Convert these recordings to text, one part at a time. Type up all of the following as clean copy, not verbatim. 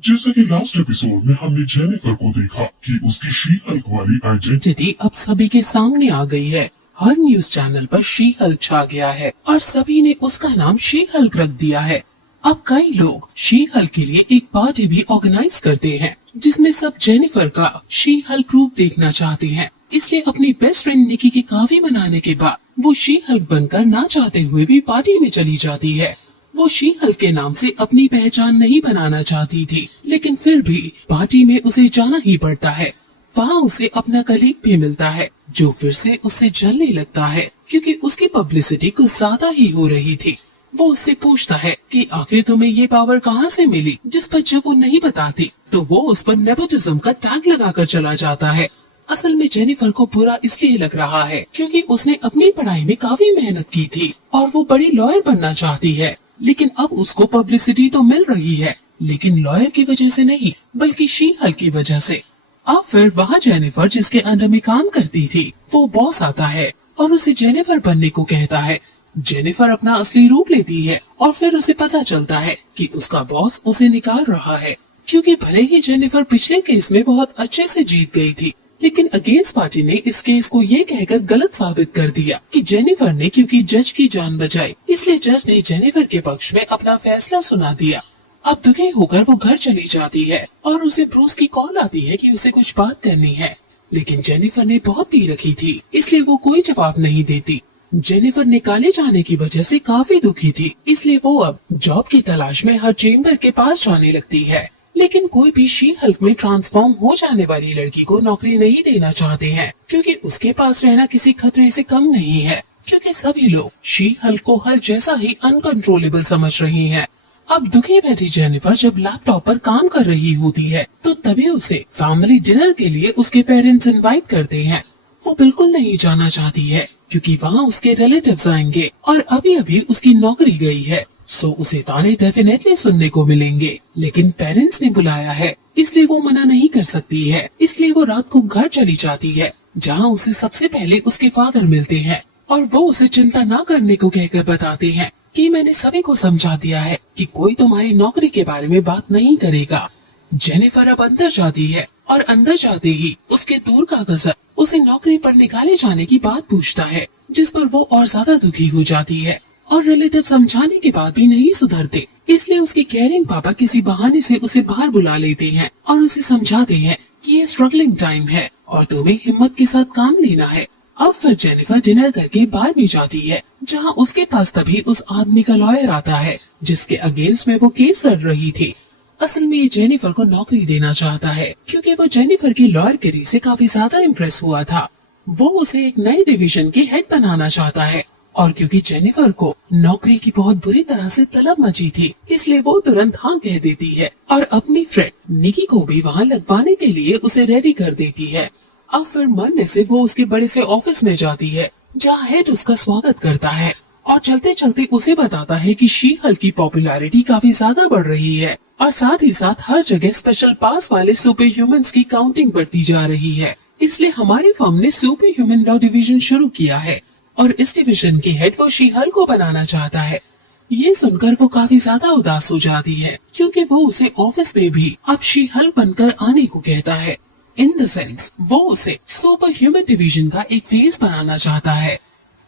जैसा कि last episode में हमने जेनिफर को देखा कि उसकी शी हल्क वाली आइडेंटिटी अब सभी के सामने आ गई है। हर न्यूज चैनल पर शी हल्क छा गया है और सभी ने उसका नाम शी हल्क रख दिया है। अब कई लोग शी हल्क के लिए एक पार्टी भी ऑर्गेनाइज करते हैं जिसमें सब जेनिफर का शी हल्क रूप देखना चाहते हैं। इसलिए अपनी बेस्ट फ्रेंड निकी की काफी मनाने के बाद वो शी हल्क बनकर ना चाहते हुए भी पार्टी में चली जाती है। वो शी हल्क के नाम से अपनी पहचान नहीं बनाना चाहती थी, लेकिन फिर भी पार्टी में उसे जाना ही पड़ता है। वहाँ उसे अपना कलीग भी मिलता है जो फिर से उससे जलने लगता है क्योंकि उसकी पब्लिसिटी कुछ ज्यादा ही हो रही थी। वो उससे पूछता है कि आखिर तुम्हें ये पावर कहाँ से मिली, जिस पर जब वो नहीं बताती तो वो उस पर नेपोटिज्म का टैग लगाकर चला जाता है। असल में जेनिफर को बुरा इसलिए लग रहा है क्योंकि उसने अपनी पढ़ाई में काफी मेहनत की थी और वो बड़ी लॉयर बनना चाहती है, लेकिन अब उसको पब्लिसिटी तो मिल रही है लेकिन लॉयर की वजह से नहीं बल्कि शी हल्क की वजह से। अब फिर वहाँ जेनिफर जिसके अंडर में काम करती थी वो बॉस आता है और उसे जेनिफर बनने को कहता है। जेनिफर अपना असली रूप लेती है और फिर उसे पता चलता है कि उसका बॉस उसे निकाल रहा है क्योंकि भले ही जेनिफर पिछले केस में बहुत अच्छे से जीत गई थी, लेकिन अगेंस्ट पार्टी ने इस केस को ये कहकर गलत साबित कर दिया कि जेनिफर ने क्योंकि जज की जान बचाई इसलिए जज ने जेनिफर के पक्ष में अपना फैसला सुना दिया। अब दुखी होकर वो घर चली जाती है और उसे ब्रूस की कॉल आती है कि उसे कुछ बात करनी है, लेकिन जेनिफर ने बहुत पी रखी थी इसलिए वो कोई जवाब नहीं देती। जेनिफर निकाले जाने की वजह से काफी दुखी थी, इसलिए वो अब जॉब की तलाश में हर चेम्बर के पास जाने लगती है, लेकिन कोई भी शी हल्क में ट्रांसफॉर्म हो जाने वाली लड़की को नौकरी नहीं देना चाहते हैं क्योंकि उसके पास रहना किसी खतरे से कम नहीं है, क्योंकि सभी लोग शी हल्क को हर जैसा ही अनकंट्रोलेबल समझ रही हैं। अब दुखी बैठी जेनिफर जब लैपटॉप पर काम कर रही होती है तो तभी उसे फैमिली डिनर के लिए उसके पेरेंट्स इनवाइट करते हैं। वो बिल्कुल नहीं जाना चाहती है क्योंकि वहाँ उसके रिलेटिव्स आएंगे और अभी अभी उसकी नौकरी गई है, सो उसे ताने डेफिनेटली सुनने को मिलेंगे, लेकिन पेरेंट्स ने बुलाया है इसलिए वो मना नहीं कर सकती है। इसलिए वो रात को घर चली जाती है जहाँ उसे सबसे पहले उसके फादर मिलते हैं और वो उसे चिंता न करने को कहकर बताते हैं कि मैंने सभी को समझा दिया है कि कोई तुम्हारी नौकरी के बारे में बात नहीं करेगा। जेनिफर अब अंदर जाती है और अंदर जाते ही उसके दूर का कजन उसे नौकरी पर निकाले जाने की बात पूछता है, जिस पर वो और ज्यादा दुखी हो जाती है और रिलेटिव समझाने के बाद भी नहीं सुधरते, इसलिए उसके केयरिंग पापा किसी बहाने से उसे बाहर बुला लेते हैं और उसे समझाते हैं कि ये स्ट्रगलिंग टाइम है और तुम्हें हिम्मत के साथ काम लेना है। अब फिर जेनिफर डिनर करके बाहर भी जाती है जहाँ उसके पास तभी उस आदमी का लॉयर आता है जिसके अगेंस्ट में वो केस लड़ रही थी। असल में ये जेनिफर को नौकरी देना चाहता है क्योंकि वो जेनिफर की लॉयरगिरी से काफी ज्यादा इम्प्रेस हुआ था। वो उसे एक नए डिवीजन की हेड बनाना चाहता है और क्योंकि जेनिफर को नौकरी की बहुत बुरी तरह से तलब मची थी इसलिए वो तुरंत हाँ कह देती है और अपनी फ्रेंड निकी को भी वहाँ लगवाने के लिए उसे रेडी कर देती है। अब फिर मरने से वो उसके बड़े से ऑफिस में जाती है जहाँ हेड उसका स्वागत करता है और चलते चलते उसे बताता है कि शी हल्क की पॉपुलैरिटी काफी ज्यादा बढ़ रही है और साथ ही साथ हर जगह स्पेशल पास वाले सुपर ह्यूमंस की काउंटिंग बढ़ती जा रही है, इसलिए हमारी फर्म ने सुपर ह्यूमन लॉ डिवीजन शुरू किया है और इस डिवीजन की हेड वो शी हल्क को बनाना चाहता है। ये सुनकर वो काफी ज्यादा उदास हो जाती है क्योंकि वो उसे ऑफिस में भी अब शी हल्क बनकर आने को कहता है। इन द सेंस वो उसे सुपर ह्यूमन डिवीजन का एक फेज बनाना चाहता है।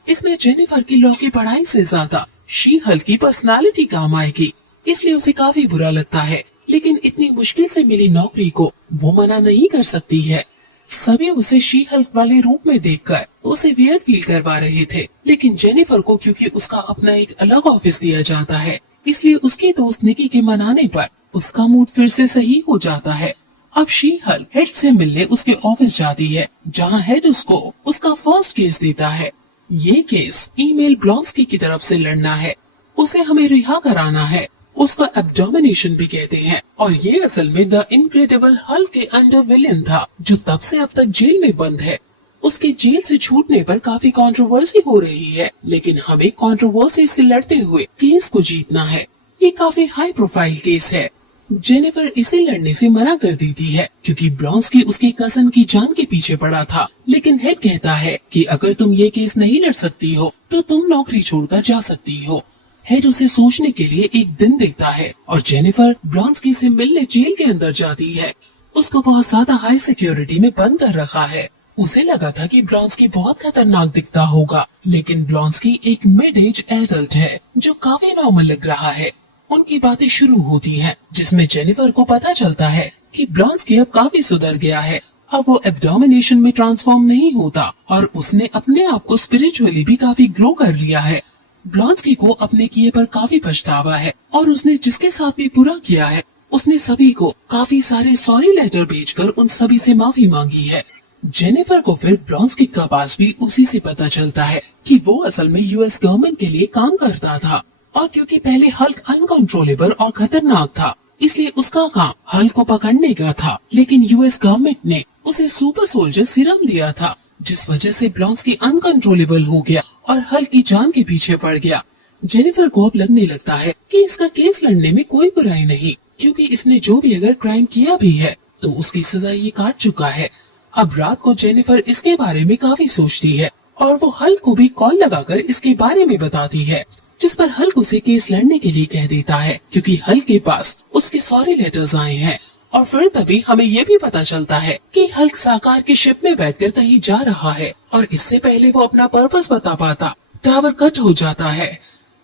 इसमें जेनिफर की लॉ की पढ़ाई से ज्यादा शी हल्क की पर्सनालिटी काम आएगी, इसलिए उसे काफी बुरा लगता है, लेकिन इतनी मुश्किल से मिली नौकरी को वो मना नहीं कर सकती है। सभी उसे शी हल्क वाले रूप में देखकर उसे वियर्ड फील करवा रहे थे, लेकिन जेनिफर को क्योंकि उसका अपना एक अलग ऑफिस दिया जाता है इसलिए उसकी दोस्त निकी के मनाने पर उसका मूड फिर से सही हो जाता है। अब शी हल्क हेड से मिलने उसके ऑफिस जाती है जहाँ हेड उसको उसका फर्स्ट केस देता है। ये केस ईमेल ब्लॉन्स्की की तरफ से लड़ना है, उसे हमें रिहा कराना है, उसका एब्डोमिनेशन भी कहते हैं और ये असल में द इनक्रेडिबल हल्क के अंडर विलेन था जो तब से अब तक जेल में बंद है। उसके जेल से छूटने पर काफी कंट्रोवर्सी हो रही है, लेकिन हमें कंट्रोवर्सी से लड़ते हुए केस को जीतना है। ये काफी हाई प्रोफाइल केस है। जेनिफर इसे लड़ने से मना कर देती है क्योंकि ब्लॉन्स्की उसके कजन की जान के पीछे पड़ा था, लेकिन हेड कहता है कि अगर तुम ये केस नहीं लड़ सकती हो तो तुम नौकरी छोड़कर जा सकती हो। हेड उसे सोचने के लिए एक दिन देता है और जेनिफर ब्लॉन्स्की से मिलने जेल के अंदर जाती है। उसको बहुत ज्यादा हाई सिक्योरिटी में बंद कर रखा है। उसे लगा था कि ब्लॉन्स्की बहुत खतरनाक दिखता होगा, लेकिन ब्लॉन्स्की एक मिड एज एडल्ट है जो काफी नॉर्मल लग रहा है। उनकी बातें शुरू होती हैं, जिसमें जेनिफर को पता चलता है कि ब्लॉन्स्की अब काफी सुधर गया है। अब वो एब्डोमिनेशन में ट्रांसफॉर्म नहीं होता और उसने अपने आप को स्पिरिचुअली भी काफी ग्रो कर लिया है। ब्लॉन्स्की को अपने किए पर काफी पछतावा है और उसने जिसके साथ भी बुरा किया है उसने सभी को काफी सारे सॉरी लेटर भेजकर उन सभी से माफी मांगी है। जेनिफर को फिर ब्लॉन्स्की का पास भी उसी से पता चलता है कि वो असल में यूएस गवर्नमेंट के लिए काम करता था और क्योंकि पहले हल्क अनकंट्रोलेबल और खतरनाक था, इसलिए उसका काम हल्क को पकड़ने का था। लेकिन यूएस गवर्नमेंट ने उसे सुपर सोल्जर सीरम दिया था, जिस वजह से ब्लॉन्स्की अनकंट्रोलेबल हो गया और हल्क की जान के पीछे पड़ गया। जेनिफर को अब लगने लगता है कि इसका केस लड़ने में कोई बुराई नहीं, क्योंकि इसने जो भी अगर क्राइम किया भी है तो उसकी सजा ये काट चुका है। अब रात को जेनिफर इसके बारे में काफी सोचती है और वो हल्क को भी कॉल लगाकर इसके बारे में बताती है, जिस पर हल्क उसे केस लड़ने के लिए कह देता है क्योंकि हल्क के पास उसके सॉरी लेटर्स आए हैं। और फिर तभी हमें ये भी पता चलता है कि हल्क साकार की शिप में बैठकर कहीं जा रहा है और इससे पहले वो अपना पर्पस बता पाता टावर कट हो जाता है।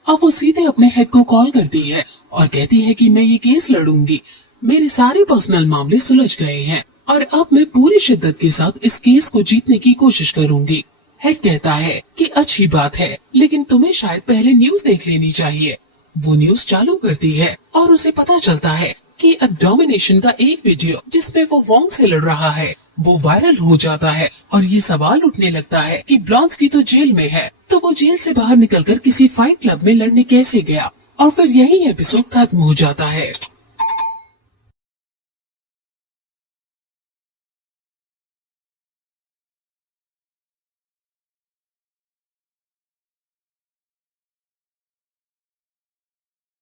अब वो सीधे अपने हेड को कॉल करती है और कहती है कि मैं ये केस लड़ूंगी, मेरे सारे पर्सनल मामले सुलझ गए हैं और अब मैं पूरी शिद्दत के साथ इस केस को जीतने की कोशिश करूंगी। हेड कहता है कि अच्छी बात है, लेकिन तुम्हें शायद पहले न्यूज देख लेनी चाहिए। वो न्यूज चालू करती है और उसे पता चलता है कि एब्डोमिनेशन का एक वीडियो जिसमें वो वोंग से लड़ रहा है वो वायरल हो जाता है और ये सवाल उठने लगता है कि ब्लॉन्स्की तो जेल में है, तो वो जेल से बाहर निकलकर किसी फाइट क्लब में लड़ने कैसे गया। और फिर यही एपिसोड खत्म हो जाता है।